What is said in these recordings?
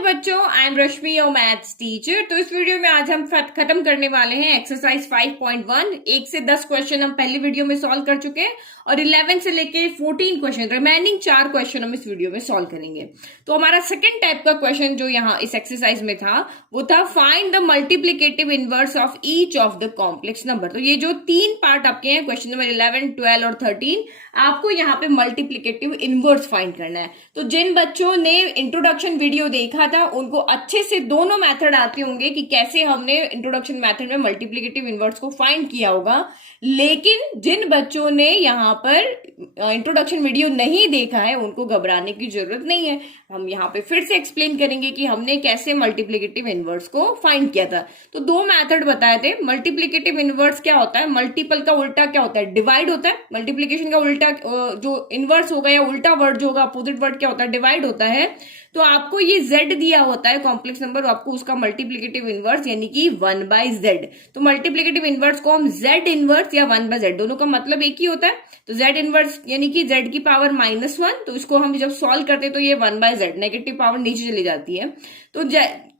Hello बच्चों, I am Rashmi your maths teacher. तो इस वीडियो में आज हम खत्म करने वाले हैं एक्सरसाइज 5.1। 1 से 10 क्वेश्चन हम पहली वीडियो में सॉल्व कर चुके हैं और 11 से लेके 14 क्वेश्चन, रिमेनिंग 4 क्वेश्चन हम इस वीडियो में सॉल्व करेंगे। तो हमारा सेकंड टाइप का क्वेश्चन जो यहाँ इस एक्सरसाइज में था वो था find the multiplicative inverse of each of the complex number. तो ये जो 3 पार्ट आपके हैं, क्वेश्चन नंबर 11, 12 और 13, आपको यहाँ पे मल्टीप्लिकेटिव इनवर्स फाइंड करना है। तो जिन बच्चों ने इंट्रोडक्शन वीडियो देखा था उनको अच्छे से दोनों मेथड आते होंगे कि कैसे हमने इंट्रोडक्शन मेथड में मल्टीप्लिकेटिव इनवर्स को फाइंड किया होगा। लेकिन जिन बच्चों ने यहाँ पर इंट्रोडक्शन वीडियो नहीं देखा है उनको घबराने की जरूरत नहीं है। हम यहाँ पे फिर से एक्सप्लेन करेंगे कि हमने कैसे मल्टीप्लिकेटिव इनवर्स को फाइंड किया था। तो 2 मेथड बताए थे। मल्टीप्लिकेटिव इनवर्स क्या होता है, मल्टीपल का उल्टा क्या होता है, डिवाइड होता है। मल्टीप्लिकेशन का उल्टा जो इनवर्स होगा या उल्टा वर्ड जो होगा, अपोजिट वर्ड क्या होता है, डिवाइड होता है। तो आपको ये z दिया होता है कॉम्प्लेक्स नंबर, आपको उसका मल्टीप्लिकेटिव इनवर्स यानी कि 1/z। तो मल्टीप्लिकेटिव इनवर्स को हम z इनवर्स या 1/z, दोनों का मतलब एक ही होता है। तो z इनवर्स यानी कि z की पावर -1, तो इसको हम जब सॉल्व करते हैं तो ये 1/z, नेगेटिव पावर नीचे चली जाती है। तो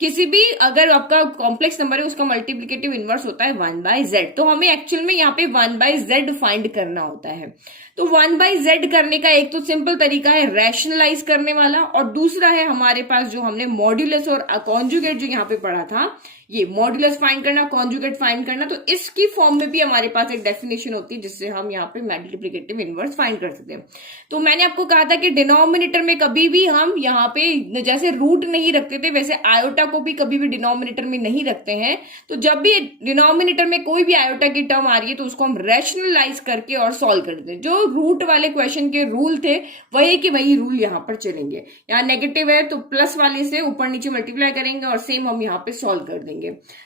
किसी भी अगर आपका कॉम्प्लेक्स नंबर है उसका मल्टीप्लिकेटिव इनवर्स होता है 1/z। तो हमें एक्चुअल में यहाँ पे 1/z फाइंड करना होता है। तो 1/z करने का एक तो सिंपल तरीका है रैशनलाइज करने वाला, और दूसरा है हमारे पास जो हमने मॉड्यूलस और कॉन्जुगेट जो यहाँ पे पढ़ा था, ये मॉड्यूलस फाइंड करना, कॉन्जुगेट फाइंड करना। तो इसकी फॉर्म में भी हमारे पास एक डेफिनेशन होती है जिससे हम यहाँ पे मल्टीप्लिकेटिव इनवर्स फाइंड कर सकते हैं। तो मैंने आपको कहा था कि डिनोमिनेटर में कभी भी हम यहाँ पे जैसे रूट नहीं रखते थे वैसे आयोटा को भी कभी भी डिनोमिनेटर में नहीं रखते हैं। तो जब भी डिनोमिनेटर में कोई भी आयोटा की टर्म आ रही है तो उसको हम रैशनलाइज करके और सॉल्व कर देते हैं। जो रूट वाले क्वेश्चन के रूल थे वही के वही रूल यहाँ पर चलेंगे। यहाँ नेगेटिव है तो प्लस वाले से ऊपर नीचे मल्टीप्लाई करेंगे और सेम हम यहाँ पे सॉल्व कर देंगे।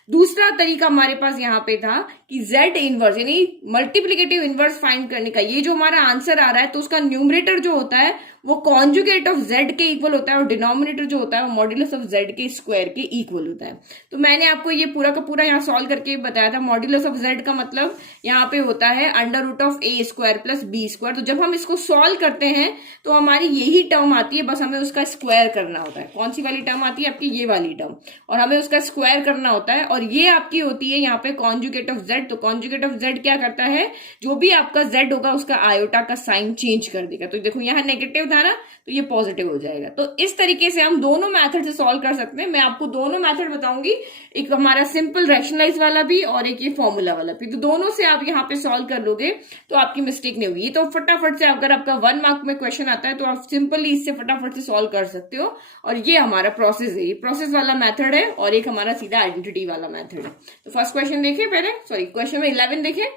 दूसरा तरीका हमारे पास यहाँ पे था कि z इनवर्स यानी मल्टीप्लिकेटिव इनवर्स फाइंड करने का। ये जो हमारा आंसर आ रहा है तो उसका न्यूमरेटर जो होता है वो कॉन्जुगेट ऑफ z के इक्वल होता है और डिनोमिनेटर जो होता है वो मॉड्यूलस ऑफ z के स्क्वायर के इक्वल होता है। तो मैंने आपको ये पूरा का पूरा यहाँ सॉल्व करके बताया था। मॉड्यूलस ऑफ z का मतलब यहाँ पे होता है √a² प्लस b²। तो जब हम इसको सॉल्व करते हैं तो हमारी यही टर्म आती है, बस हमें उसका स्क्वायर करना होता है। कौन सी वाली टर्म आती है आपकी, ये वाली टर्म, और हमें उसका स्क्वायर करना होता है। और ये आपकी होती है यहाँ पे कॉन्जुगेट ऑफ z। तो कॉन्जुगेट ऑफ z क्या करता है, जो भी आपका z होगा उसका आयोटा का साइन चेंज कर देगा। तो देखो यहाँ नेगेटिव था ना, तो ये पॉजिटिव हो जाएगा। तो इस तरीके से हम दोनों मेथड से सॉल्व कर सकते हैं। मैं आपको दोनों मेथड बताऊंगी, एक हमारा सिंपल रैशनलाइज वाला भी और एक ये फॉर्मूला वाला भी। तो दोनों से आप यहाँ पे सॉल्व कर लोगे तो आपकी मिस्टेक नहीं होगी। तो फटाफट से अगर आपका 1 मार्क में क्वेश्चन आता है तो आप सिंपली इससे फटाफट से सॉल्व कर सकते हो। और ये हमारा प्रोसेस है, ये प्रोसेस वाला मेथड है और एक हमारा सीधा आइडेंटिटी वाला मेथड है। तो फर्स्ट क्वेश्चन देखिए पहले, सॉरी क्वेश्चन में 11 देखिए।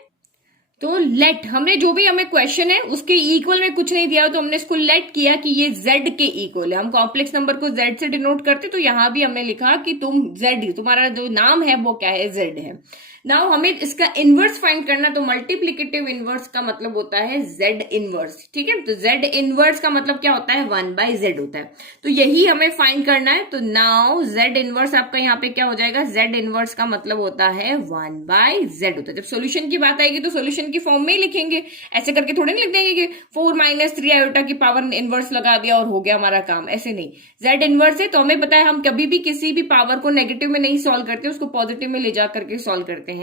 तो लेट, हमने जो भी हमें क्वेश्चन है उसके इक्वल में कुछ नहीं दिया तो हमने इसको लेट किया कि ये z के इक्वल है। हम कॉम्प्लेक्स नंबर को z से डिनोट करते, तो यहां भी हमने लिखा कि तुम्हारा जो नाम है वो क्या है, z है। नाउ हमें इसका इनवर्स फाइंड करना, तो मल्टीप्लिकेटिव इनवर्स का मतलब होता है z इनवर्स। ठीक है, तो z इनवर्स का मतलब क्या होता है, 1/z होता है। तो यही हमें फाइंड करना है। तो नाउ z इनवर्स आपका यहाँ पे क्या हो जाएगा, z इनवर्स का मतलब होता है 1/z होता है। जब सोल्यूशन की बात आएगी तो सोल्यूशन की फॉर्म में ही लिखेंगे, ऐसे करके थोड़े नहीं लिख देंगे कि 4 - 3 आयोटा की पावर इनवर्स लगा दिया और हो गया हमारा काम, ऐसे नहीं। z इनवर्स है तो हमें पता है हम कभी भी किसी भी पावर को नेगेटिव में नहीं सॉल्व करते, उसको पॉजिटिव में ले जा करके सॉल्व करते हैं।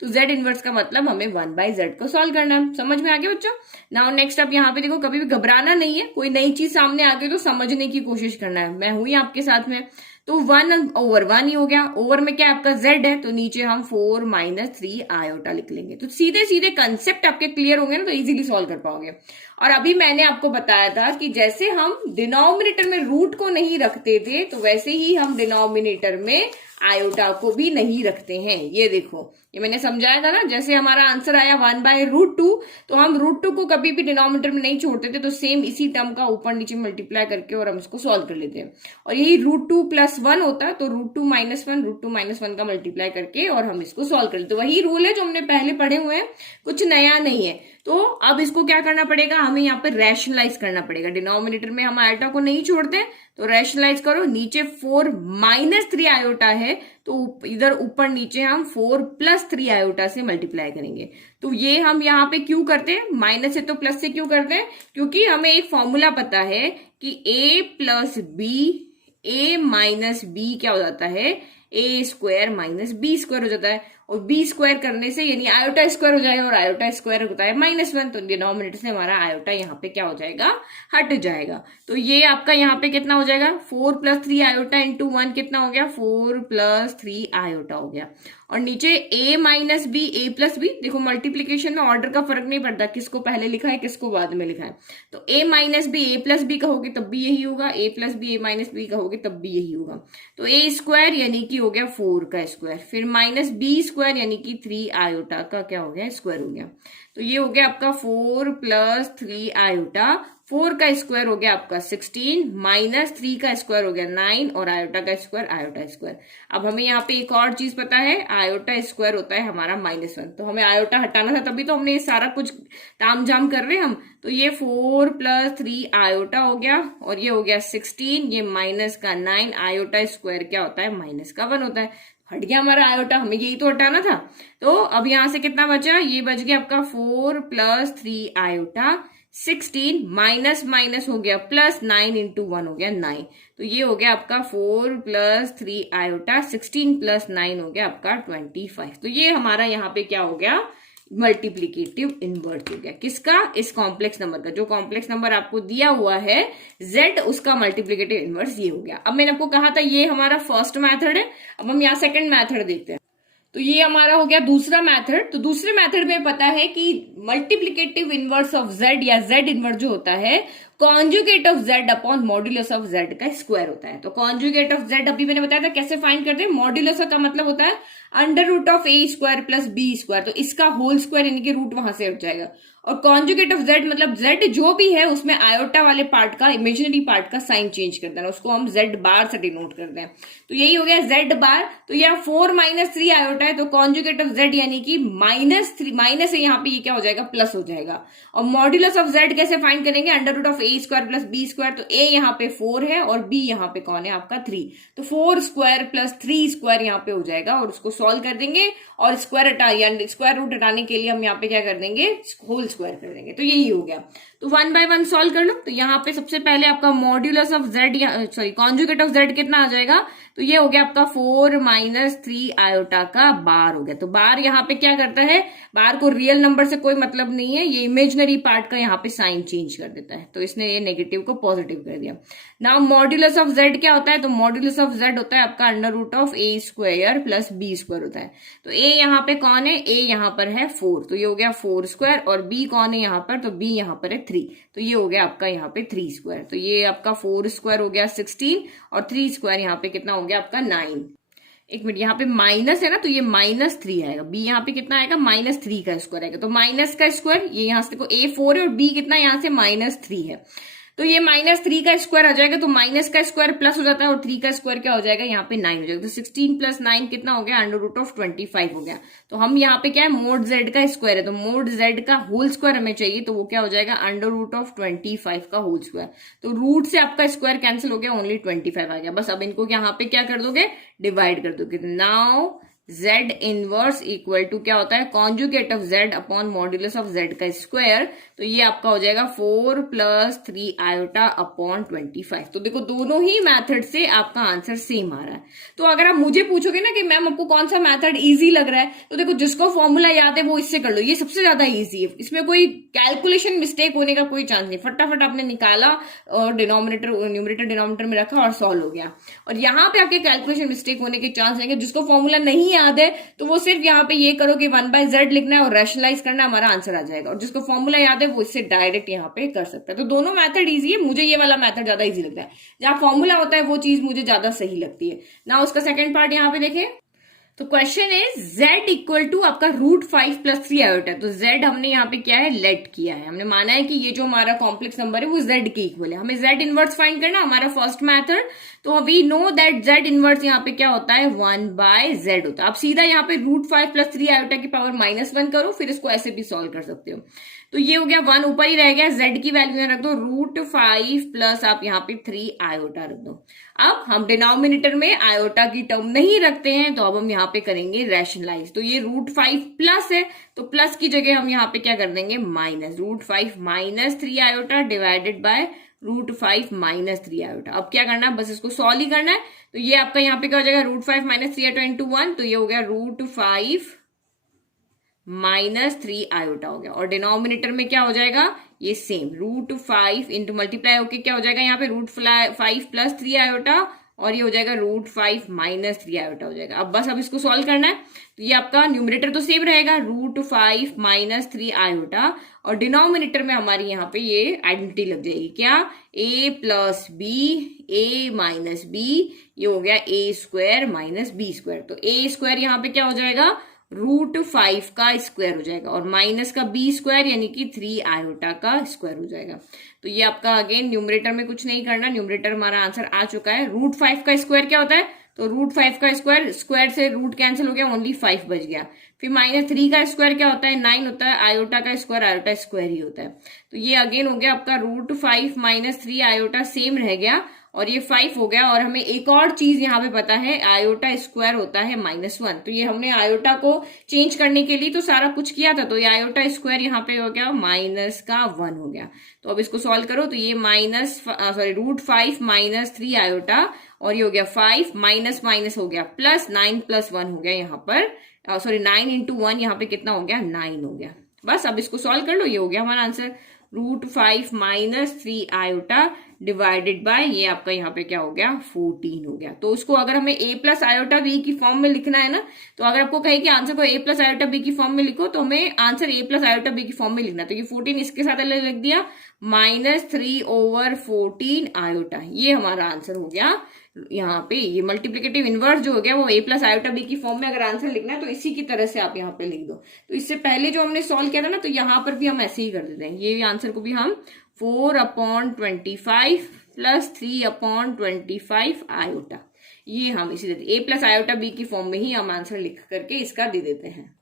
तो z इनवर्स का मतलब हमें 1/z को सॉल्व करना है। समझ में आ गया बच्चों। नाउ नेक्स्ट अब यहाँ पे देखो, कभी भी घबराना नहीं है, कोई नई चीज सामने आ गई तो समझने की कोशिश करना है। मैं हुई आपके साथ में। तो 1/1 ही हो गया। ओवर में क्या आपका z है तो नीचे हम 4 - 3 आयोटा लिख लेंगे। तो सीधे सीधे कंसेप्ट आपके क्लियर होंगे ना, तो इजीली सॉल्व कर पाओगे। और अभी मैंने आपको बताया था कि जैसे हम डिनोमिनेटर में रूट को नहीं रखते थे तो वैसे ही हम डिनोमिनेटर में आयोटा को भी नहीं रखते हैं। ये देखो, ये मैंने समझाया था ना। जैसे हमारा आंसर आया 1/√2, तो हम √2 को कभी भी डिनोमिनेटर में नहीं छोड़ते थे, तो सेम इसी टर्म का ऊपर नीचे मल्टीप्लाई करके और हम इसको सॉल्व कर लेते हैं। और यही √2 + 1 होता है, तो √2 - 1 √2 - 1 का मल्टीप्लाई करके और हम इसको सॉल्व कर लेते हैं। वही रूल है जो हमने पहले पढ़े हुए हैं, कुछ नया नहीं है। तो अब इसको क्या करना पड़ेगा, हमें यहाँ पे रैशनलाइज करना पड़ेगा। डिनोमिनेटर में हम आयोटा को नहीं छोड़ते, तो रैशनलाइज करो। नीचे 4 - 3 आयोटा है तो इधर ऊपर नीचे हम 4 + 3 आयोटा से मल्टीप्लाई करेंगे। तो ये हम यहाँ पे क्यों करते हैं, माइनस है तो प्लस से क्यों करते हैं, क्योंकि हमें एक फॉर्मूला पता है कि a + b a minus b क्या हो जाता है, a square minus b square हो जाता है, और बी स्क्वायर करने से यानी आयोटा स्क्वायर हो जाएगा, और आयोटा स्क्वायर होता है -1, तो डिनोमिनेटर से हमारा आयोटा यहाँ पे क्या हो जाएगा, हट जाएगा। तो ये आपका यहाँ पे कितना हो जाएगा, 4 + 3 आयोटा इंटू 1 कितना हो गया, 4 + 3 आयोटा हो गया। और नीचे a minus b, a plus b, देखो मल्टीप्लीकेशन में ऑर्डर का फर्क नहीं पड़ता, किसको पहले लिखा है किसको बाद में लिखा है। तो a minus b a plus b कहोगे तब भी यही होगा, a plus b a minus b कहोगे तब भी यही होगा। तो a स्क्वायर यानी कि हो गया 4 का स्क्वायर, फिर माइनस बी स्क्वायर यानी कि 3 आयोटा का क्या हो गया, स्क्वायर हो गया। तो ये हो गया आपका 4 + 3 आयोटा, 4 का स्क्वायर हो गया आपका 16, -3 का स्क्वायर हो गया 9, और आयोटा का स्क्वायर आयोटा स्क्वायर। अब हमें यहाँ पे एक और चीज पता है, आयोटा स्क्वायर होता है हमारा -1, तो हमें आयोटा हटाना था, तभी तो हमने ये सारा कुछ तामझाम कर रहे हैं हम। तो ये 4 + 3 आयोटा हो गया, और ये हो गया 16, ये माइनस का 9, आयोटा स्क्वायर क्या होता है, -1 होता है। हट गया हमारा आयोटा, हमें यही तो हटाना था। तो अब यहां से कितना बचा, ये बच गया आपका 4 + 3 आयोटा 16, माइनस माइनस हो गया प्लस, 9 इंटू 1 हो गया 9। तो ये हो गया आपका 4 + 3 आयोटा 16 + 9 हो गया आपका 25। तो ये हमारा यहाँ पे क्या हो गया, मल्टीप्लीकेटिव इनवर्स हो गया, किसका, इस कॉम्प्लेक्स नंबर का। जो कॉम्प्लेक्स नंबर आपको दिया हुआ है z, उसका मल्टीप्लीकेटिव इनवर्स ये हो गया। अब मैंने आपको कहा था ये हमारा फर्स्ट मेथड है, अब हम यहाँ सेकंड मेथड देखते हैं। तो ये हमारा हो गया दूसरा मेथड। तो दूसरे मेथड में पता है कि मल्टीप्लीकेटिव इनवर्स ऑफ z या z इनवर्स जो होता है conjugate of z upon modulus of z का स्क्वायर होता है। तो कॉन्जुगेट ऑफ z अभी मैंने बताया था कैसे फाइंड करते हैं, मॉड्यूलस का मतलब होता है √(a² + b², तो इसका होल स्क्वायर यानी कि रूट वहां से हट जाएगा। और कॉन्जुगेट ऑफ z मतलब z जो भी है उसमें आयोटा वाले पार्ट का, इमेजिनरी पार्ट का साइन चेंज कर देना, उसको हम z बार से डिनोट करते हैं। तो यही हो गया z बार। तो यहाँ 4 - 3 आयोटा है, तो कॉन्जुगेट ऑफ z यानी कि -3, माइनस है यहाँ पे, ये क्या हो जाएगा, प्लस हो जाएगा। और मॉड्यूलस ऑफ z कैसे फाइंड करेंगे, √(a² + b², तो a यहाँ पे 4 है और b यहाँ पे कौन है आपका 3, तो 4² + 3² यहाँ पे हो जाएगा, और उसको सॉल्व कर देंगे, और स्क्वायर स्क्वायर रूट हटाने के लिए हम यहाँ पे क्या कर देंगे, होल स्क्वायर कर देंगे। तो यही हो गया। तो 1 बाय 1 सॉल्व कर लो। तो यहाँ पे सबसे पहले आपका modulus of z, conjugate of z कितना आ जाएगा, तो ये हो गया आपका 4 - 3 आयोटा का बार हो गया। तो बार यहाँ पे क्या करता है, बार को रियल नंबर से कोई मतलब नहीं है, ये इमेजिनरी पार्ट का यहाँ पे साइन चेंज कर देता है, तो इसने ये नेगेटिव को पॉजिटिव कर दिया। नाउ मॉड्यूलस ऑफ z क्या होता है, तो मॉड्यूलस ऑफ z होता है आपका √(a² + b² होता है। तो a यहाँ पे कौन है, a यहाँ पर है 4, तो ये हो गया 4², और b कौन है यहाँ पर, तो b यहाँ पर है 3, तो ये हो गया आपका यहाँ पे 3²। तो ये आपका 4² हो गया 16, और 3² यहाँ पे कितना हो गया आपका 9। एक मिनट, यहाँ पे माइनस है ना, तो ये -3 आएगा, b यहाँ पे कितना आएगा, -3 का स्क्वायर आएगा। तो माइनस का स्क्वायर, ये यहाँ से देखो a 4 है और b कितना यहाँ से -3 है, तो ये -3 का स्क्वायर आ जाएगा। तो माइनस का स्क्वायर प्लस हो जाता है, और 3 का स्क्वायर क्या हो जाएगा, यहाँ पे 9 हो जाएगा। तो 16 + 9 कितना हो गया, √25 हो गया। तो हम यहाँ पे क्या है, मोड z का स्क्वायर है, तो मोड z का होल स्क्वायर हमें चाहिए, तो वो क्या हो जाएगा, √25 का होल स्क्वायर। तो रूट से आपका स्क्वायर कैंसिल हो गया, ओनली 25 आ गया। बस अब इनको यहाँ पे क्या कर दोगे, डिवाइड कर दोगे। Now z inverse equal to क्या होता है, conjugate of z upon modulus of z का स्क्वायर। तो ये आपका हो जाएगा 4 + 3 आयोटा अपॉन 25। तो देखो दोनों ही मेथड से आपका आंसर सेम आ रहा है। तो अगर आप मुझे पूछोगे ना कि मैम आपको कौन सा मेथड इजी लग रहा है, तो देखो जिसको फॉर्मूला याद है वो इससे कर लो, ये सबसे ज्यादा इजी है, इसमें कोई कैलकुलेशन मिस्टेक होने का कोई चांस नहीं, फटाफट आपने निकाला और न्यूमरेटर डिनोमिनेटर में रखा और सॉल्व हो गया। और यहाँ पे आपके कैलकुलेशन मिस्टेक होने के चांस रहेंगे। जिसको फॉर्मूला नहीं याद है तो वो सिर्फ यहाँ पे ये करो कि 1/z लिखना है और रैशनलाइज करना है, हमारा आंसर आ जाएगा। और जिसको फॉर्मूला याद है वो इससे डायरेक्ट यहाँ पे कर सकता है। तो दोनों मेथड इजी है, मुझे ये वाला मेथड ज्यादा इजी लगता है, जहां फॉर्मूला होता है वो चीज मुझे ज्यादा सही लगती है ना। उसका सेकंड पार्ट यहाँ पे देखें। तो question is z equal to आपका √5 + 3 आयोटा। तो z हमने यहाँ पे क्या है, लेट किया है, हमने माना है कि ये जो हमारा कॉम्प्लेक्स नंबर है वो z के इक्वल है। हमें z इनवर्स फाइंड करना, हमारा फर्स्ट मेथड। तो we know that z inverse यहाँ पे क्या होता है, 1/z होता है। आप सीधा यहाँ पे √5 + 3 आयोटा की पावर -1 करो, फिर इसको ऐसे भी सॉल्व कर सकते हो। तो ये हो गया 1 ऊपर ही रह गया, z की वैल्यू यहाँ रख दो √5 प्लस आप यहाँ पे 3 आयोटा रख दो। अब हम डिनोमिनेटर में आयोटा की टर्म नहीं रखते हैं, तो अब हम यहाँ पे करेंगे रैशनलाइज। तो ये √5 प्लस है, तो प्लस की जगह हम यहाँ पे क्या कर देंगे, minus. √5 - 3 iota divided by √5 minus 3 iota. अब क्या करना है, बस इसको सॉल्व ही करना है। तो ये आपका यहाँ पे क्या हो जाएगा, √5 माइनस 3 आयोटा इंटू 1, तो ये हो गया √5 माइनस 3 आयोटा हो गया। और डिनोमिनेटर में क्या हो जाएगा, ये सेम √5 इंटू मल्टीप्लाई होके क्या हो जाएगा यहाँ पे √5 प्लस 3 आयोटा, और ये हो जाएगा √5 माइनस 3 आयोटा हो जाएगा। अब बस अब इसको सॉल्व करना है। तो ये आपका न्यूमरेटर तो सेम रहेगा √5 माइनस 3 आयोटा, और डिनोमिनेटर में हमारी यहाँ पे ये आइडेंटिटी लग जाएगी, क्या, a plus b, a minus b, ये हो गया a² माइनस b²। तो a² यहाँ पे क्या हो जाएगा, √5 का स्क्वायर हो जाएगा, और माइनस का b² यानी कि 3 आयोटा का स्क्वायर हो जाएगा। तो ये आपका अगेन न्यूमरेटर में कुछ नहीं करना, न्यूमरेटर हमारा आंसर आ चुका है। √5 का स्क्वायर क्या होता है, तो √5 का स्क्वायर, स्क्वायर से रूट कैंसिल हो गया, ओनली 5 बच गया। फिर माइनस 3 का स्क्वायर क्या होता है, 9 होता है। आयोटा का स्क्वायर आयोटा स्क्वायर ही होता है। तो ये अगेन हो गया आपका √5 माइनस 3 आयोटा सेम रह गया, और ये 5 हो गया। और हमें एक और चीज यहाँ पे पता है, आयोटा स्क्वायर होता है -1। तो ये हमने आयोटा को चेंज करने के लिए तो सारा कुछ किया था, तो ये आयोटा स्क्वायर यहाँ पे हो गया -1 हो गया। तो अब इसको सॉल्व करो, तो ये √5 माइनस 3 आयोटा, और ये हो गया 5 माइनस माइनस हो गया प्लस, 9 प्लस 1 हो गया यहाँ पर, 9 इंटू 1 यहाँ पे कितना हो गया, 9 हो गया। बस अब इसको सॉल्व कर लो, ये हो गया हमारा answer √5 minus 3 iota divided by, ये आपका यहाँ पे क्या हो गया, 14 हो गया। तो उसको अगर हमें a प्लस आयोटा बी की फॉर्म में लिखना है ना, तो अगर आपको कहे कि आंसर को a प्लस आयोटा बी की फॉर्म में लिखो, तो हमें answer a plus iota b की फॉर्म में लिखना है। तो ये 14 इसके साथ अलग लिख दिया, -3/14 आयोटा, ये हमारा आंसर हो गया। यहाँ पे ये मल्टीप्लिकेटिव इनवर्स जो हो गया वो a प्लस आयोटा बी की फॉर्म में अगर आंसर लिखना है तो इसी की तरह से आप यहाँ पे लिख दो। तो इससे पहले जो हमने सॉल्व किया था ना, तो यहाँ पर भी हम ऐसे ही कर देते हैं। ये आंसर को भी हम 4/25 प्लस 3/25 आयोटा, ये हम इसी देते, a प्लस आयोटा बी की फॉर्म में ही हम आंसर लिख करके इसका दे देते हैं।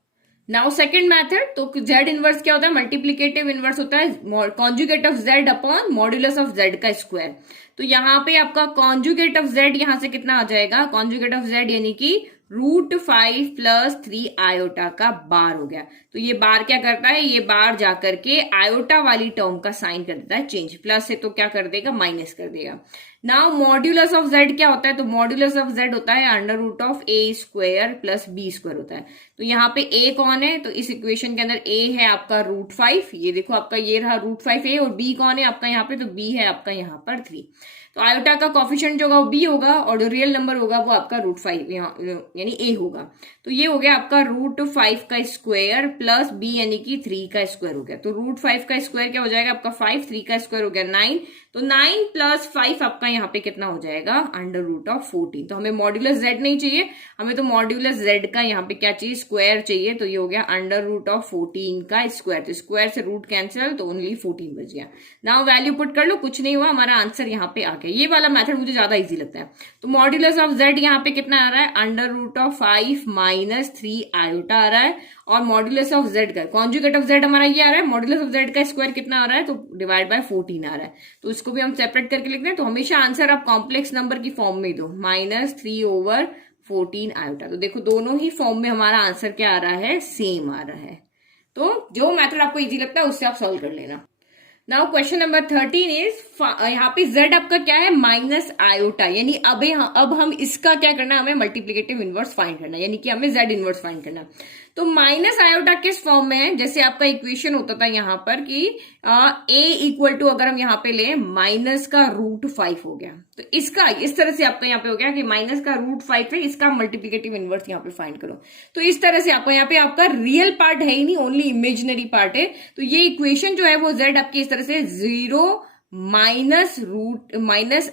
नाउ सेकंड मेथड, तो z इनवर्स क्या होता है, मल्टीप्लिकेटिव इनवर्स होता है conjugate of z upon modulus of z का स्क्वायर। तो यहाँ पे आपका कॉन्जुगेट ऑफ z यहाँ से कितना आ जाएगा, कॉन्जुगेट ऑफ z यानी कि √5 प्लस 3 आयोटा का बार हो गया। तो ये बार क्या करता है, ये बार जाकर के आयोटा वाली टर्म का साइन कर देता है चेंज, प्लस से तो क्या कर देगा, माइनस कर देगा। नाउ मॉड्यूलस ऑफ z क्या होता है, तो मॉड्यूलस ऑफ z होता है √a² प्लस b² होता है। तो यहाँ पे a कौन है, तो इस इक्वेशन के अंदर a है आपका √5, ये देखो आपका ये रहा √5a, और b कौन है आपका यहाँ पे, तो b है आपका यहाँ पर 3। तो आयोटा का कॉफिशिएंट जो होगा वो b होगा, और जो रियल नंबर होगा वो आपका √5 यानी a होगा। तो ये हो गया आपका √5 का स्क्वायर प्लस b यानी कि 3 का स्क्वायर हो गया। तो √5 का स्क्वायर क्या हो जाएगा आपका 5, 3 का स्क्वायर हो गया 9, तो 9 प्लस 5 आपका यहाँ पे कितना हो जाएगा, √14। तो हमें मॉड्यूलस z नहीं चाहिए, हमें तो मॉड्यूलस z का यहाँ पे क्या चाहिए, स्क्वायर चाहिए। तो ये हो गया √14 का स्क्वायर, तो स्क्वायर से रूट कैंसिल, तो ओनली 14 बच गया। नाउ वैल्यू पुट कर लो, कुछ नहीं हुआ, हमारा आंसर यहाँ पे आ गया। ये वाला मेथड मुझे ज्यादा इजी लगता है। तो मॉड्यूलस ऑफ z यहाँ पे कितना आ रहा है, √5 माइनस 3 आयोटा आ रहा है, और मॉड्यूलस ऑफ z का कॉन्जुगेट ऑफ z हमारा ये आ रहा है, मॉड्यूलस ऑफ z का स्क्वायर कितना आ रहा है, तो डिवाइड बाय 14 आ रहा है। तो इसको भी हम सेपरेट करके लिखते हैं। तो हमेशा आंसर आप कॉम्प्लेक्स नंबर की फॉर्म में दो, -3/14 आयोटा। तो देखो दोनों ही फॉर्म में हमारा आंसर क्या आ रहा है, सेम आ रहा है। तो जो मेथड आपको इजी लगता है उससे आप सॉल्व कर लेना। नाउ क्वेश्चन नंबर 13 इज, यहाँ पे z आपका क्या है, माइनस आयोटा, यानी अब हम इसका क्या करना है, हमें मल्टीप्लिकेटिव इनवर्स फाइंड करना है, यानी कि हमें z इनवर्स फाइंड करना है। तो माइनस आयोटा किस फॉर्म में है, जैसे आपका इक्वेशन होता था यहाँ पर कि a इक्वल टू, अगर हम यहाँ पे ले माइनस का √5 हो गया, तो इसका इस तरह से आपका यहाँ पे हो गया कि माइनस का √5 है, इसका मल्टीप्लिकेटिव इनवर्स यहाँ पे फाइंड करो। तो इस तरह से आपका यहाँ पे आपका रियल पार्ट है ही नहीं, ओनली इमेजिनरी पार्ट है। तो ये इक्वेशन जो है वो z आपकी इस तरह से 0 माइनस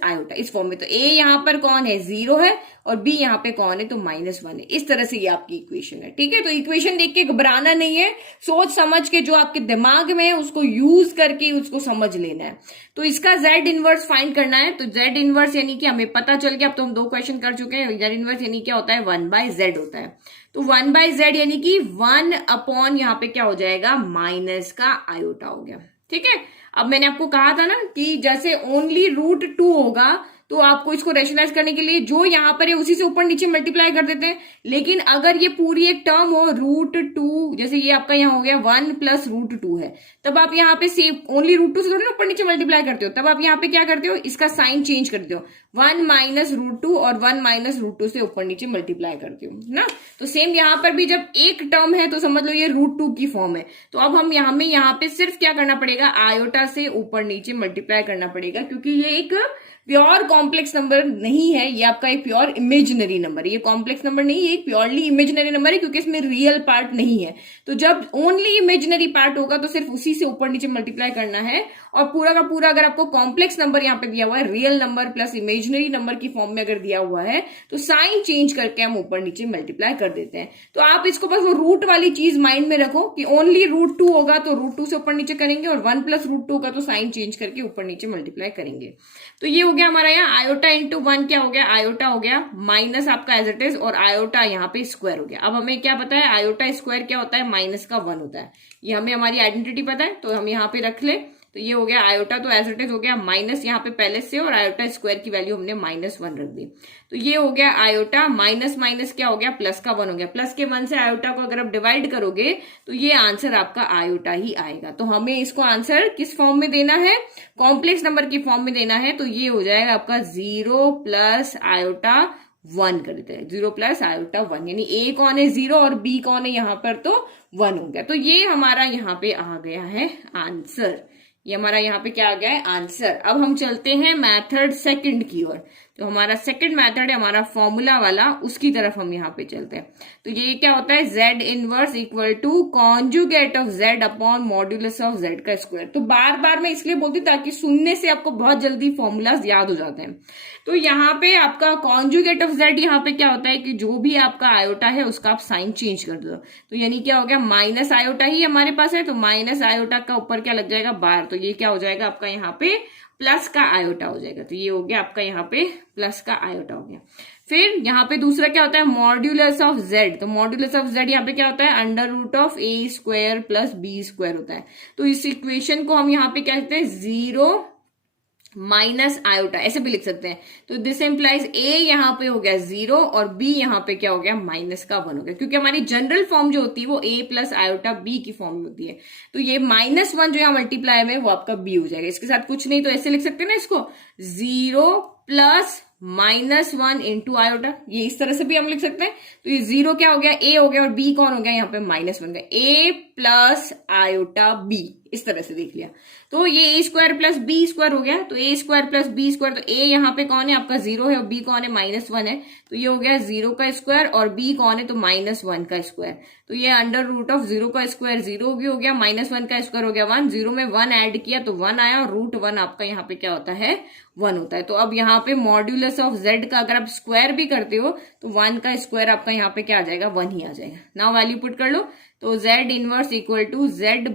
आयोटा इस फॉर्म में। तो a यहाँ पर कौन है, 0 है, और b यहाँ पे कौन है, तो -1 है। इस तरह से ये आपकी इक्वेशन है, ठीक है। तो इक्वेशन देख के घबराना नहीं है, सोच समझ के जो आपके दिमाग में है उसको यूज करके उसको समझ लेना है। तो इसका z इनवर्स फाइंड करना है। तो z इनवर्स यानी कि हमें पता चल गया, अब तो हम 2 क्वेश्चन कर चुके हैं। z इनवर्स यानी क्या होता है, 1/z होता है। तो 1/z यानी कि 1 अपॉन यहाँ पे क्या हो जाएगा, माइनस का आयोटा हो गया, ठीक है। अब मैंने आपको कहा था ना कि जैसे ओनली √2 होगा तो आपको इसको रेशनलाइज करने के लिए जो यहाँ पर है उसी से ऊपर नीचे मल्टीप्लाई कर देते हैं। लेकिन अगर ये पूरी एक टर्म हो √2, जैसे ये आपका यहाँ हो गया 1 + √2 है, तब आप यहाँ पे सेम ओनली √2 से थोड़ी ना ऊपर नीचे मल्टीप्लाई करते हो, तब आप यहाँ पे क्या करते हो, इसका साइन चेंज करते हो, 1 - √2 और 1 - √2 से ऊपर नीचे मल्टीप्लाई करते हो ना। तो सेम यहाँ पर भी जब एक टर्म है तो समझ लो ये √2 की फॉर्म है, तो अब हम यहाँ पे सिर्फ क्या करना पड़ेगा, आयोटा से ऊपर नीचे मल्टीप्लाई करना पड़ेगा, क्योंकि ये एक प्योर कॉम्प्लेक्स नंबर नहीं है, ये आपका एक प्योर इमेजिनरी नंबर है। ये कॉम्प्लेक्स नंबर नहीं है, एक प्योरली इमेजिनरी नंबर है, क्योंकि इसमें रियल पार्ट नहीं है। तो जब ओनली इमेजिनरी पार्ट होगा तो सिर्फ उसी से ऊपर नीचे मल्टीप्लाई करना है, और पूरा का पूरा अगर आपको कॉम्प्लेक्स नंबर यहाँ पे दिया हुआ है, real number plus imaginary number की फॉर्म में अगर दिया हुआ है, तो साइन चेंज करके हम ऊपर नीचे मल्टीप्लाई कर देते हैं। तो आप इसको बस वो रूट वाली चीज माइंड में रखो कि ओनली √2 होगा तो √2 से ऊपर नीचे करेंगे, और 1 + √2 होगा तो साइन चेंज करके ऊपर नीचे मल्टीप्लाई करेंगे। तो ये हो गया हमारा यहाँ आयोटा इंटू 1 क्या हो गया, आयोटा हो गया माइनस आपका एज इट इज, और आयोटा यहाँ पे स्क्वायर हो गया। अब हमें क्या पता है, आयोटा स्क्वायर क्या होता है, माइनस का 1 होता है। ये हमें हमारी आइडेंटिटी पता है, तो हम यहाँ पे रख ले। तो ये हो गया आयोटा, तो एज इट इज हो गया माइनस यहाँ पे पहले से, और आयोटा स्क्वायर की वैल्यू हमने -1 रख दी। तो ये हो गया आयोटा माइनस माइनस क्या हो गया, प्लस का 1 हो गया। प्लस के 1 से आयोटा को अगर आप डिवाइड करोगे तो ये आंसर आपका आयोटा ही आएगा। तो हमें इसको आंसर किस फॉर्म में देना है, कॉम्प्लेक्स नंबर की फॉर्म में देना है। तो ये हो जाएगा आपका 0 + आयोटा 1 कर देते हैं, 0 + आयोटा 1, यानी A कौन है 0 और B कौन है यहाँ पर, तो 1 हो गया। तो ये हमारा यहाँ पे आ गया है आंसर, ये हमारा यहाँ पे क्या आ गया है आंसर। अब हम चलते हैं मेथड सेकंड की ओर। तो हमारा सेकंड मेथड है हमारा फॉर्मूला वाला, उसकी तरफ हम यहाँ पे चलते हैं। तो ये क्या होता है, Z inverse = conjugate of Z upon modulus of Z का स्क्वायर। तो बार बार मैं इसलिए बोलती हूँ ताकि सुनने से आपको बहुत जल्दी फॉर्मूलाज याद हो जाते हैं। तो यहाँ पे आपका कॉन्जुगेट ऑफ Z यहाँ पे क्या होता है कि जो भी आपका आयोटा है उसका आप साइन चेंज कर दो। तो यानी क्या हो गया, माइनस आयोटा ही हमारे पास है, तो माइनस आयोटा का ऊपर क्या लग जाएगा, बार। तो ये क्या हो जाएगा आपका यहाँ पे प्लस का आयोटा हो जाएगा। तो ये हो गया आपका यहाँ पे प्लस का आयोटा हो गया। फिर यहाँ पे दूसरा क्या होता है, मॉड्यूलस ऑफ Z। तो मॉड्यूलस ऑफ Z यहाँ पे क्या होता है, √A² + B² होता है। तो इस इक्वेशन को हम यहाँ पे क्या कहते हैं, 0 - आयोटा ऐसे भी लिख सकते हैं। तो दिस इंप्लाइज A यहाँ पे हो गया 0 और B यहाँ पे क्या हो गया, माइनस का 1 हो गया, क्योंकि हमारी जनरल फॉर्म जो होती है वो A + आयोटा B की फॉर्म में होती है। तो ये -1 जो यहाँ मल्टीप्लाई में वो आपका B हो जाएगा। इसके साथ कुछ नहीं, तो ऐसे लिख सकते हैं ना इसको, 0 + -1 इंटू आयोटा, ये इस तरह से भी हम लिख सकते हैं। तो ये 0 क्या हो गया, A हो गया, और B कौन हो गया यहाँ पे -1 का, A + आयोटा B, इस तरह से देख लिया। तो ये A² + B² हो गया। तो A² + B², तो A यहाँ पे कौन है आपका 0 है, और B कौन है -1 है। तो ये हो गया 0 का स्क्वायर, और B कौन है तो -1 का स्क्वायर। तो ये √0 का स्क्वायर 0 भी हो गया, -1 का स्क्वायर हो गया 1, 0 में 1 ऐड किया तो 1 आया, और √1 आपका यहाँ पे क्या होता है, 1 होता है। तो अब यहाँ पे मॉड्यूलस ऑफ Z का अगर आप स्क्वायर भी करते हो तो 1 का स्क्वायर आपका यहाँ पे क्या आ जाएगा, 1 ही आ जाएगा। नाउ वैल्यू पुट कर लो। तो Z inverse = Z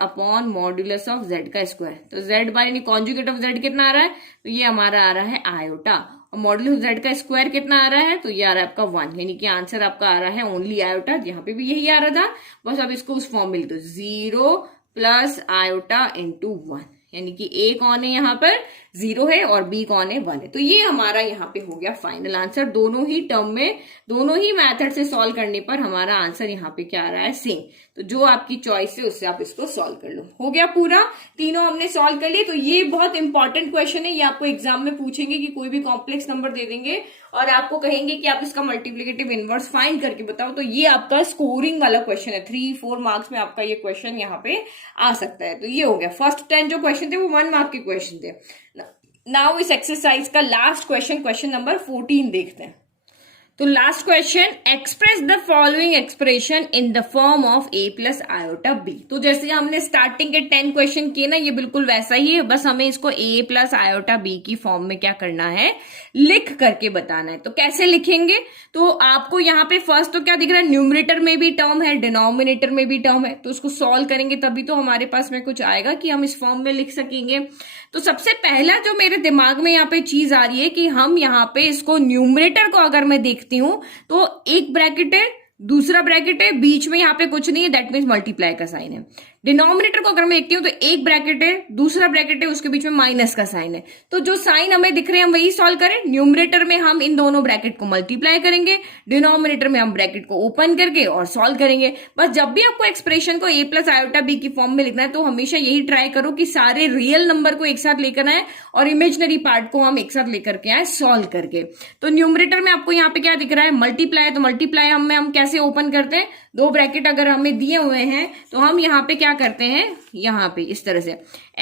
upon modulus of Z का स्क्वायर। तो Z यानी कॉन्जुगेट ऑफ Z कितना आ रहा है, तो ये हमारा आ रहा है आयोटा, और मॉड्यूलस ऑफ Z का स्क्वायर कितना आ रहा है, तो ये आ रहा है आपका 1, यानी कि आंसर आपका आ रहा है ओनली आयोटा। यहाँ पे भी यही आ रहा था, बस अब इसको उस फॉर्म में लिख दो, 0 + आयोटा इंटू 1, यानी कि A कौन है यहाँ पर 0 है, और B कौन है 1 है। तो ये हमारा यहाँ पे हो गया फाइनल आंसर। दोनों ही टर्म में, दोनों ही मेथड से सॉल्व करने पर हमारा आंसर यहाँ पे क्या आ रहा है, सेम। तो जो आपकी चॉइस है उससे आप इसको सॉल्व कर लो। हो गया पूरा, तीनों हमने सॉल्व कर लिए। तो ये बहुत इंपॉर्टेंट क्वेश्चन है, ये आपको एग्जाम में पूछेंगे कि कोई भी कॉम्प्लेक्स नंबर दे देंगे और आपको कहेंगे कि आप इसका मल्टीप्लिकेटिव इनवर्स फाइंड करके बताओ। तो ये आपका स्कोरिंग वाला क्वेश्चन है, 3-4 मार्क्स में आपका ये क्वेश्चन यहाँ पे आ सकता है। तो ये हो गया, फर्स्ट 10 जो क्वेश्चन थे वो 1 मार्क के क्वेश्चन थे। नाउ इस एक्सरसाइज का लास्ट क्वेश्चन नंबर 14 देखते हैं। तो last question, express the following expression in the form of A + iota B। तो जैसे हमने स्टार्टिंग के 10 क्वेश्चन किए ना, ये बिल्कुल वैसा ही है, बस हमें इसको A + आयोटा B की फॉर्म में क्या करना है, लिख करके बताना है। तो कैसे लिखेंगे, तो आपको यहाँ पे फर्स्ट तो क्या दिख रहा है, न्यूमरेटर में भी टर्म है, डिनोमिनेटर में भी टर्म है, तो उसको सॉल्व करेंगे तभी तो हमारे पास में कुछ आएगा कि हम इस फॉर्म में लिख सकेंगे। तो सबसे पहला जो मेरे दिमाग में यहाँ पे चीज आ रही है कि हम यहाँ पे इसको न्यूमरेटर को अगर मैं देखती हूं तो एक ब्रैकेट है, दूसरा ब्रैकेट है, बीच में यहाँ पे कुछ नहीं है, दैट मीन्स मल्टीप्लाई का साइन है। डिनोमिनेटर को अगर मैं देखती हूँ तो एक ब्रैकेट है, दूसरा ब्रैकेट है, उसके बीच में माइनस का साइन है, तो जो साइन हमें दिख रहे हैं हम वही सॉल्व करें। न्यूमरेटर में हम इन दोनों ब्रैकेट को मल्टीप्लाई करेंगे, डिनोमिनेटर में हम ब्रैकेट को ओपन करके और सॉल्व करेंगे। बस जब भी आपको एक्सप्रेशन को a प्लस आयोटा b की फॉर्म में लिखना है तो हमेशा यही ट्राई करो कि सारे रियल नंबर को एक साथ लेकर आए और इमेजिनरी पार्ट को हम एक साथ लेकर के आए सॉल्व करके। तो न्यूमरेटर में आपको यहाँ पे क्या दिख रहा है, मल्टीप्लाई, तो मल्टीप्लाई हम कैसे ओपन करते हैं, दो ब्रैकेट अगर हमें दिए हुए हैं तो हम यहाँ पे क्या करते हैं, यहाँ पे इस तरह से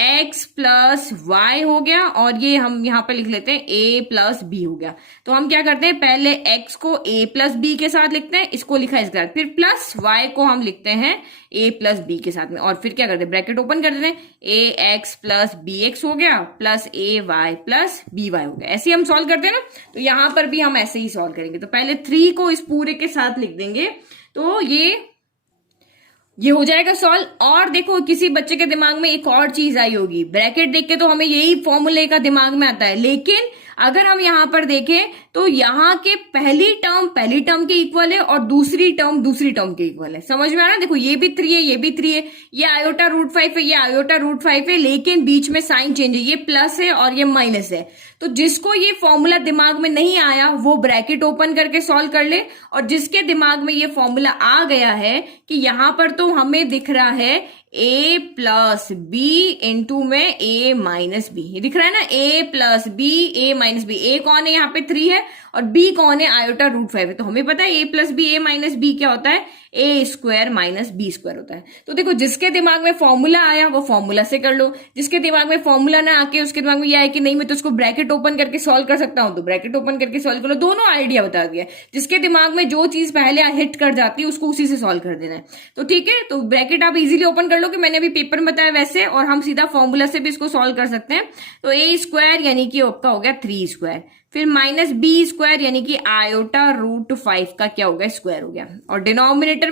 x प्लस वाई हो गया और ये हम यहाँ पे लिख लेते हैं a प्लस बी हो गया। तो हम क्या करते हैं, पहले x को a प्लस बी के साथ लिखते हैं, इसको लिखा इसके साथ, फिर प्लस y को हम लिखते हैं a प्लस बी के साथ में, और फिर क्या करते हैं, ब्रैकेट ओपन कर देते हैं, ax प्लस bx हो गया प्लस ay प्लस by हो गया। ऐसे ही हम सॉल्व करते हैं ना, तो यहाँ पर भी हम ऐसे ही सॉल्व करेंगे। तो पहले 3 को इस पूरे के साथ लिख देंगे तो ये हो जाएगा सॉल्व। और देखो किसी बच्चे के दिमाग में एक और चीज आई होगी, ब्रैकेट देख के तो हमें यही फॉर्मूले का दिमाग में आता है, लेकिन अगर हम यहां पर देखें तो यहाँ के पहली टर्म के इक्वल है और दूसरी टर्म के इक्वल है। समझ में आ रहा है, देखो ये भी 3 है, ये भी 3 है, ये आयोटा रूट 5 है, ये आयोटा रूट 5 है, लेकिन बीच में साइन चेंज है, ये प्लस है और ये माइनस है। तो जिसको ये फॉर्मूला दिमाग में नहीं आया वो ब्रैकेट ओपन करके सॉल्व कर ले, और जिसके दिमाग में ये फॉर्मूला आ गया है कि यहां पर तो हमें दिख रहा है a प्लस बी इंटू में a माइनस बी, ये दिख रहा है ना, a plus b a minus b, a कौन है यहाँ पे 3 है और b कौन है, आयोटा रूट 5 है। तो हमें पता है a plus b a minus b क्या होता है, a square minus b square होता है। तो देखो जिसके दिमाग में फॉर्मूला आया वो फॉर्मूला से कर लो, जिसके दिमाग में फॉर्मूला ना आके उसके दिमाग में यह है कि नहीं मैं तो उसको ब्रैकेट ओपन करके सॉल्व कर सकता हूं तो ब्रैकेट ओपन करके सॉल्व कर लो। दोनों आइडिया बता दिया, जिसके दिमाग में जो चीज पहले हिट कर जाती है उसको उसी से सॉल्व कर देना है। तो ठीक है, तो ब्रैकेट आप इजीली ओपन कर लो कि मैंने अभी पेपर में बताया वैसे, और हम सीधा फॉर्मूला से भी इसको सॉल्व कर सकते हैं। तो a स्क्वायर यानी कि आपका हो गया 3 स्क्वायर, फिर माइनस बी स्क्वायर यानी कि आयोटा रूट 5 का क्या हो गया, स्क्वायर हो गया। और डिनोमिनेटर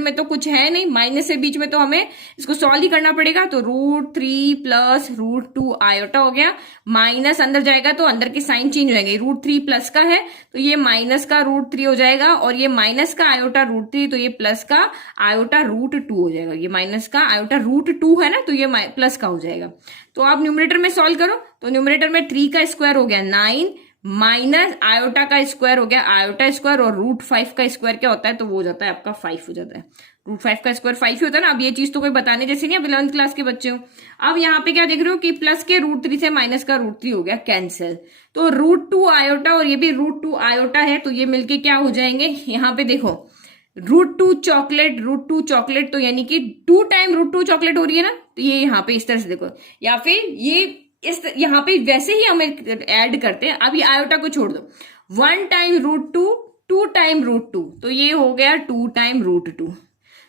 में तो कुछ है नहीं, माइनस से बीच में तो हमें इसको सॉल्व ही करना पड़ेगा। तो रूट 3 प्लस रूट 2 आयोटा हो गया, माइनस अंदर जाएगा तो अंदर के साइन चेंज हो जाएंगे, रूट 3 प्लस का है तो ये माइनस का रूट 3 हो जाएगा, और ये माइनस का आयोटा रूट 3 तो ये प्लस का आयोटा रूट 2 हो जाएगा। ये माइनस का आयोटा रूट 2 है ना, तो ये प्लस का हो जाएगा। तो आप न्यूमरेटर में सॉल्व करो, तो न्यूमरेटर में 3 का स्क्वायर हो गया 9 माइनस आयोटा का स्क्वायर हो गया आयोटा स्क्वायर, और रूट 5 का स्क्वायर क्या होता है, तो वो हो जाता है आपका 5 हो जाता है। रूट 5 का स्क्वायर 5 ही होता है ना। अब ये चीज तो कोई बताने जैसे नहीं, अब 11th क्लास के बच्चे हो। अब यहाँ पे क्या देख रहे हो कि प्लस के रूट 3 से माइनस का रूट 3 हो गया कैंसिल, तो रूट 2 आयोटा और ये भी रूट 2 आयोटा है, तो ये मिलके क्या हो जाएंगे, यहाँ पे देखो रूट 2 चॉकलेट, तो यानी कि 2 टाइम रूट 2 चॉकलेट हो रही है ना, तो ये यहाँ पे इस तरह से देखो, या फिर ये इस यहाँ पे वैसे ही हमें ऐड करते हैं। अब ये आयोटा को छोड़ दो, 1 टाइम रूट 2 2 टाइम रूट 2, तो ये हो गया 2 टाइम रूट 2,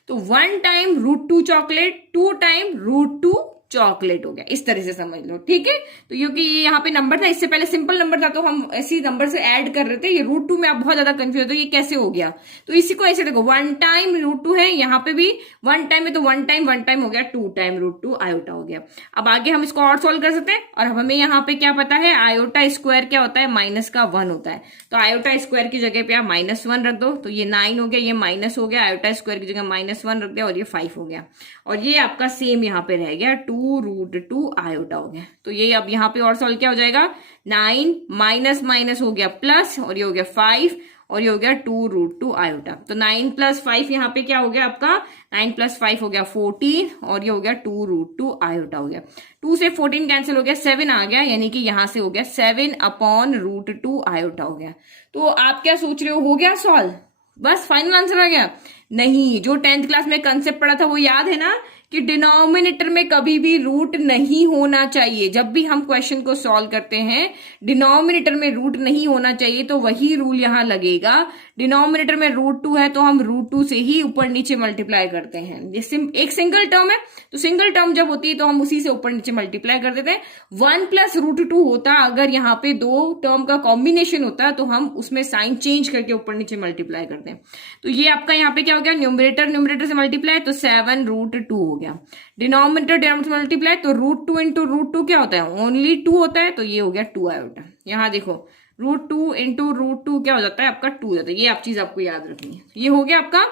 तो 1 time root 2 chocolate 2 time root 2 chocolate हो गया, इस तरह से समझ लो। ठीक है, तो क्योंकि ये यहाँ पे नंबर था, इससे पहले सिंपल नंबर था तो हम ऐसी नंबर से ऐड कर रहे थे। ये रूट 2 में आप बहुत ज्यादा कंफ्यूज हो, ये कैसे हो गया, तो इसी को ऐसे देखो 1 टाइम रूट 2 है, यहाँ पे भी 1 टाइम है तो 1 टाइम हो गया 2 टाइम रूट 2 आयोटा हो गया। अब आगे हम इसको और सोल्व कर सकते हैं, और हमें यहाँ पे क्या पता है, आयोटा स्क्वायर क्या होता है, माइनस का 1 होता है, तो आयोटा स्क्वायर की जगह पे आप -1 रख दो, तो ये 9 हो गया, ये माइनस हो गया, आयोटा स्क्वायर की जगह -1 रख दिया और ये 5 हो गया, और ये आपका सेम यहाँ पे रह गया 2 रूट 2 आयोटा हो गया। तो ये अब यहाँ पे और सॉल्व क्या हो जाएगा, 9 माइनस माइनस हो गया प्लस, और ये हो गया 5, और ये हो गया 2 रूट 2 आयोटा। तो 9 प्लस 5 यहाँ पे क्या हो गया आपका, 9 प्लस 5 हो गया 14, और ये हो गया 2 रूट 2 आयोटा हो गया। 2 से 14 कैंसिल हो गया, 7 आ गया, यानी कि यहां से हो गया 7 अपॉन रूट 2 आयोटा हो गया। तो आप क्या सोच रहे हो गया सॉल्व, बस फाइनल आंसर आ गया? नहीं, जो 10th क्लास में कंसेप्ट पढ़ा था वो याद है ना, कि डिनोमिनेटर में कभी भी रूट नहीं होना चाहिए। जब भी हम क्वेश्चन को सॉल्व करते हैं डिनोमिनेटर में रूट नहीं होना चाहिए, तो वही रूल यहां लगेगा। डिनोमिनेटर में रूट 2 है तो हम रूट 2 से ही ऊपर नीचे मल्टीप्लाई करते हैं। जैसे एक सिंगल टर्म है तो सिंगल टर्म जब होती है तो हम उसी से ऊपर नीचे मल्टीप्लाई कर देते हैं। 1 प्लस रूट 2 होता, अगर यहाँ पे 2 टर्म का कॉम्बिनेशन होता तो हम उसमें साइन चेंज करके ऊपर नीचे मल्टीप्लाई करते हैं। तो ये आपका यहाँ पे क्या हो गया, न्यूमरेटर से मल्टीप्लाई तो 7 रूट 2 हो गया। डिनोमिनेटर से मल्टीप्लाई तो रूट 2 इंटू रूट 2 क्या होता है, ओनली 2 होता है, तो ये हो गया 2 आयोटा। यहाँ देखो रूट 2 इंटू रूट 2 क्या हो जाता है आपका 2 हो जाता है। ये आप चीज आपको याद रखनी है। ये हो गया आपका।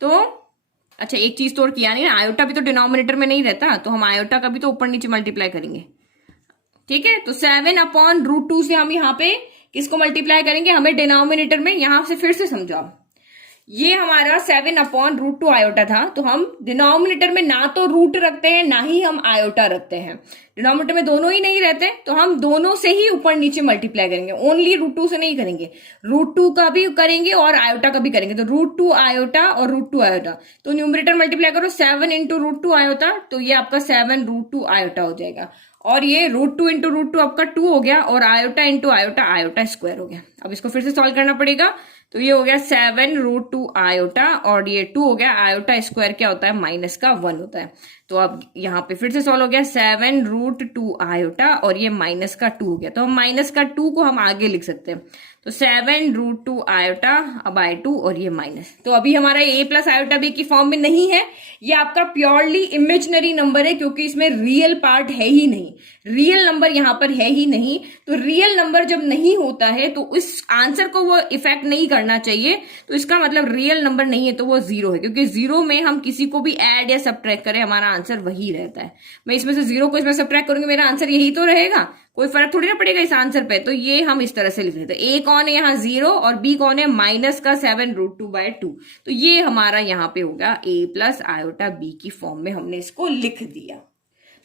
तो अच्छा, एक चीज तो और किया नहीं ना, आयोटा भी तो डिनोमिनेटर में नहीं रहता, तो हम आयोटा का भी तो ऊपर नीचे मल्टीप्लाई करेंगे। ठीक है, तो 7/√2 से हम यहाँ पे किसको मल्टीप्लाई करेंगे, हमें डिनोमिनेटर में, यहां से फिर से समझाओ, ये हमारा 7/√2 आयोटा था, तो हम डिनोमिनेटर में ना तो रूट रखते हैं ना ही हम आयोटा रखते हैं, डिनोमिनेटर में दोनों ही नहीं रहते, तो हम दोनों से ही ऊपर नीचे मल्टीप्लाई करेंगे, ओनली √2 से नहीं करेंगे, √2 का भी करेंगे और आयोटा का भी करेंगे, तो √2 आयोटा और √2 आयोटा, तो न्यूमरेटर मल्टीप्लाई करो 7 × √2 आयोटा, तो ये आपका 7/√2 आयोटा हो जाएगा, और ये √2 × √2 आपका 2 हो गया, और iota into iota iota square हो गया। अब इसको फिर से सॉल्व करना पड़ेगा, तो ये हो गया 7/√2 आयोटा, और ये 2 हो गया, आयोटा स्क्वायर क्या होता है, -1 होता है, तो अब यहाँ पे फिर से सॉल्व हो गया 7/√2 आयोटा, और ये -2 हो गया, तो हम -2 को हम आगे लिख सकते हैं, तो 7/√2 आयोटा बाय 2, और ये माइनस, तो अभी हमारा a प्लस आयोटा b की फॉर्म में नहीं है, ये आपका प्योरली इमेजिनरी नंबर है, क्योंकि इसमें रियल पार्ट है ही नहीं, रियल नंबर यहाँ पर है ही नहीं, तो रियल नंबर जब नहीं होता है तो इस आंसर को वो इफेक्ट नहीं करना चाहिए, तो इसका मतलब रियल नंबर नहीं है तो वो 0 है, क्योंकि 0 में हम किसी को भी ऐड या सब्ट्रैक्ट करें हमारा आंसर वही रहता है, मैं इसमें से 0 को इसमें सब्ट्रैक्ट करूंगी मेरा आंसर यही तो रहेगा, कोई फर्क थोड़ी ना पड़ेगा इस आंसर पे, तो ये हम इस तरह से लिख लेते हैं, a कौन है यहाँ 0 और b कौन है माइनस का 7/√2/2, तो ये हमारा यहाँ पे होगा a प्लस आयोटा b की फॉर्म में हमने इसको लिख दिया।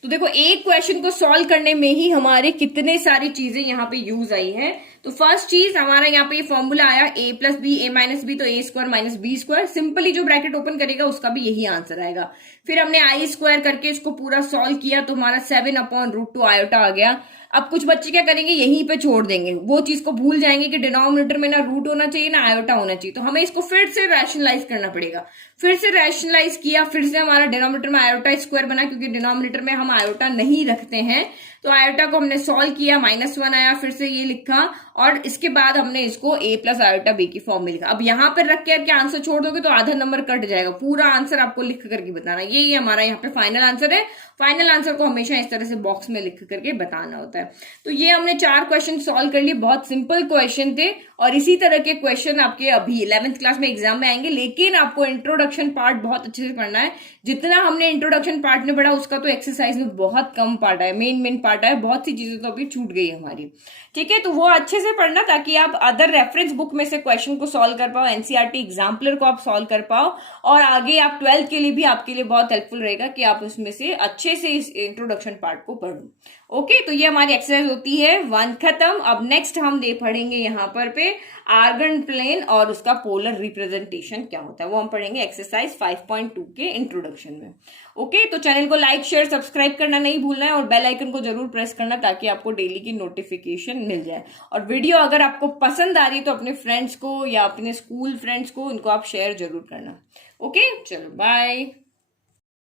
तो देखो एक क्वेश्चन को सॉल्व करने में ही हमारे कितने सारी चीजें यहाँ पे यूज आई है। तो फर्स्ट चीज हमारा यहाँ पे ये फॉर्मूला आया a plus b a minus b, तो a square minus b square, simply जो ब्रैकेट ओपन करेगा उसका भी यही आंसर आएगा। फिर हमने आई स्क्वायर करके इसको पूरा सॉल्व किया, तो हमारा 7/√2 आयोटा आ गया। अब कुछ बच्चे क्या करेंगे, यहीं पे छोड़ देंगे, वो चीज को भूल जाएंगे कि डिनोमिनेटर में ना रूट होना चाहिए ना आयोटा होना चाहिए, तो हमें इसको फिर से रैशनलाइज करना पड़ेगा। फिर से रैशनलाइज किया, फिर से हमारा डिनोमिनेटर में आयोटा स्क्वायर बना, क्योंकि डिनोमिनेटर में हम आयोटा नहीं रखते हैं, तो आयोटा को हमने सॉल्व किया, -1 आया, फिर से ये लिखा, और इसके बाद हमने इसको a प्लस आयोटा b की फॉर्म में लिखा। अब यहां पर रख के आपके आंसर छोड़ दोगे तो आधा नंबर कट जाएगा, पूरा आंसर आपको लिख करके बताना, ये हमारा यहाँ पे फाइनल आंसर है। फाइनल आंसर को हमेशा इस तरह से बॉक्स में लिख करके बताना होता है। तो ये हमने 4 क्वेश्चन सॉल्व कर लिए, बहुत सिंपल क्वेश्चन थे, और इसी तरह के क्वेश्चन आपके अभी 11th क्लास में एग्जाम में आएंगे, लेकिन आपको इंट्रोडक्शन पार्ट बहुत अच्छे से पढ़ना है। जितना हमने इंट्रोडक्शन पार्ट में पढ़ा उसका तो एक्सरसाइज में बहुत कम पार्ट है, मेन पार्ट है, बहुत सी चीजें तो अभी छूट गई हमारी। ठीक है, तो वो अच्छे से पढ़ना ताकि आप अदर रेफरेंस बुक में से क्वेश्चन को सॉल्व कर पाओ, एनसीईआरटी एग्जाम्पलर को आप सॉल्व कर पाओ, और आगे आप 12th के लिए भी आपके लिए बहुत हेल्पफुल रहेगा कि आप उसमें से अच्छे से इस इंट्रोडक्शन पार्ट को पढ़ो। ओके, तो ये हमारी एक्सरसाइज होती है 1 खत्म। अब नेक्स्ट हम पढ़ेंगे यहाँ पर पे आर्गन प्लेन और उसका पोलर रिप्रेजेंटेशन क्या होता है, वो हम पढ़ेंगे एक्सरसाइज 5.2 के इंट्रोडक्शन में। ओके, तो चैनल को लाइक शेयर सब्सक्राइब करना नहीं भूलना है, और बेल आइकन को जरूर प्रेस करना ताकि आपको डेली की नोटिफिकेशन मिल जाए। और वीडियो अगर आपको पसंद आ रही है तो अपने फ्रेंड्स को या अपने स्कूल फ्रेंड्स को उनको आप शेयर जरूर करना। ओके, चलो बाय।